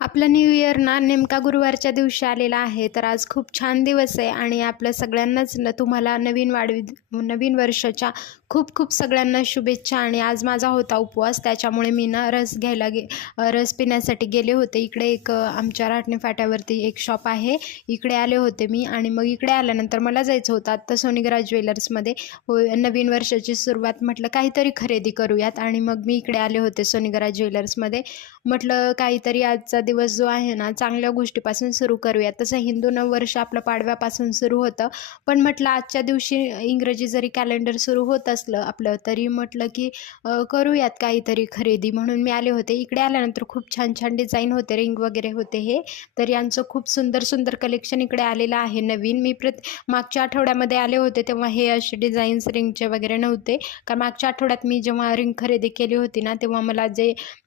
आपला new year ना नेमका गुरुवारच्या दिवशी आलेला आहे. तर आज खूप छान दिवस आहे आणि आपल्या सगळ्यांनाच तुम्हाला नवीन वर्षाच्या खूप खूप सगळ्यांना शुभेच्छा. आणि आज माझा होता उपवास, त्याच्यामुळे मी ना रस पिण्यासाठी गेले होते. इकडे आमच्या राटणे फाट्यावरती एक शॉप आहे, इकडे आले होते मी. आणि मग इकडे आल्यानंतर मला जायचं होतं आत्ता सोनीगराज ज्वेलर्समध्ये. नवीन वर्षाची सुरुवात, म्हटलं काहीतरी खरेदी करूयात. आणि मग मी इकडे आले होते सोनीगराज ज्वेलर्समध्ये. म्हटलं काहीतरी आजचा दिवस जो आहे ना चांगल्या गोष्टीपासून सुरू करूया. तसं हिंदू नववर्ष आपलं पाडव्यापासून सुरू होतं, पण म्हटलं आजच्या दिवशी इंग्रजी जरी कॅलेंडर सुरू होत असलं आपलं, तरी म्हटलं की करूयात काहीतरी खरेदी, म्हणून मी आले होते. इकडे आल्यानंतर खूप छान छान डिझाईन होते, रिंग वगैरे होते हे. तर यांचं खूप सुंदर सुंदर कलेक्शन इकडे आलेलं आहे नवीन. मागच्या आठवड्यामध्ये आले होते तेव्हा हे असे डिझाईन्स रिंगचे वगैरे नव्हते, कारण मागच्या आठवड्यात मी जेव्हा रिंग खरेदी केली होती ना, तेव्हा मला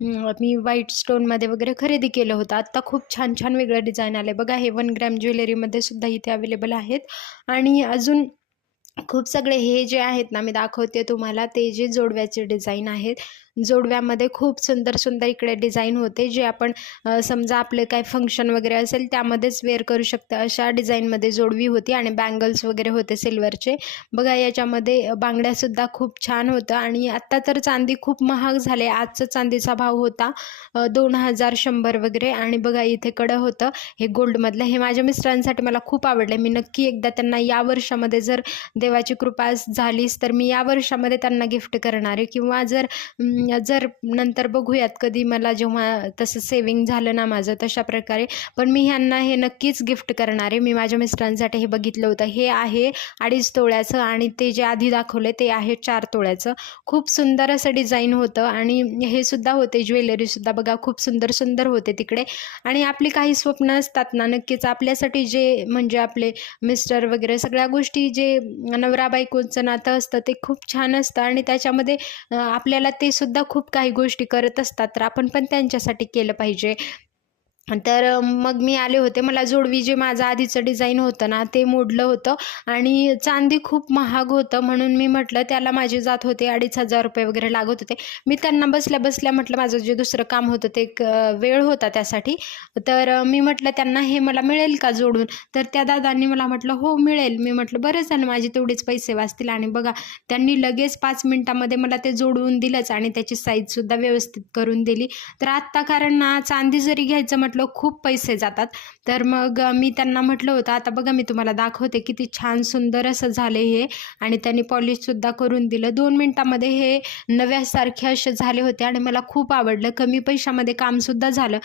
मी व्हाईट स्टोनमध्ये वगैरे खरेदी केलं होतं. आत्ता खूप छान छान वेगळं डिझाईन आले बघा. हे 1 ग्रॅम ज्वेलरीमध्ये सुद्धा इथे अवेलेबल आहेत. आणि अजून खूप सगळे हे जे आहेत ना, मी दाखवते तुम्हाला, ते जे जोडव्याचे डिझाईन आहेत. जोडव्यामध्ये खूप सुंदर सुंदर इकडे डिझाईन होते, जे आपण समजा आपले काही फंक्शन वगैरे असेल त्यामध्येच वेअर करू शकता अशा डिझाईनमध्ये जोडवी होती. आणि बँगल्स वगैरे होते सिल्वरचे बघा. याच्यामध्ये बांगड्यासुद्धा खूप छान होतं. आणि आत्ता तर चांदी खूप महाग झाले. आजचा चांदीचा भाव होता 2100 वगैरे. आणि बघा इथे कडं होतं हे गोल्डमधलं. हे माझ्या मिस्टरांसाठी मला खूप आवडलं. मी नक्की एकदा त्यांना या वर्षामध्ये, जर देवाची कृपा झालीच तर मी या वर्षामध्ये त्यांना गिफ्ट करणार आहे. किंवा जर नंतर बघूयात कधी, मला जेव्हा तसं सेविंग झालं ना माझं तशा प्रकारे, पण मी ह्यांना हे नक्कीच गिफ्ट करणार आहे. मी माझ्या मिस्टरांसाठी हे बघितलं होतं. हे आहे 2.5 तोळ्याचं आणि ते जे आधी दाखवले ते आहे 4 तोळ्याचं. खूप सुंदर असं डिझाईन होतं. आणि हे सुद्धा होते ज्वेलरीसुद्धा बघा, खूप सुंदर सुंदर होते तिकडे. आणि आपली काही स्वप्न असतात ना, नक्कीच आपल्यासाठी जे म्हणजे आपले मिस्टर वगैरे सगळ्या गोष्टी, जे नवरा बायकोचं नातं असतं ते खूप छान असतं. आणि त्याच्यामध्ये आपल्याला ते सुद्धा खूप काही गोष्टी करत असतात, तर आपण पण त्यांच्यासाठी केलं पाहिजे. तर मग मी आले होते. मला जोडवी जे माझं आधीचं डिझाईन होतं ना ते मोडलं होतं. आणि चांदी खूप महाग होतं, म्हणून मी म्हटलं त्याला माझे जात होते 2,500 वगैरे लागत होते. मी त्यांना बसल्या बसल्या म्हटलं, माझं जे दुसरं काम होतं ते वेळ होता त्यासाठी, तर मी म्हटलं त्यांना, हे मला मिळेल का जोडून? तर त्या दादांनी मला म्हटलं हो मिळेल. मी म्हटलं बरं झालं, माझे तेवढेच पैसे वाचतील. आणि बघा त्यांनी लगेच 5 मिनिटामध्ये मला ते जोडवून दिलंच. आणि त्याची साईजसुद्धा व्यवस्थित करून दिली. तर आत्ता कारण ना चांदी जरी घ्यायचं म्हटलं खूप पैसे जातात. तर मग मी त्यांना म्हटलं होतं, आता बघा मी तुम्हाला दाखवते किती छान सुंदर असं झाले हे. आणि त्यांनी पॉलिशसुद्धा करून दिलं. 2 मिनिटामध्ये हे नव्यासारखे असे झाले होते. आणि मला खूप आवडलं. कमी पैशामध्ये कामसुद्धा झालं.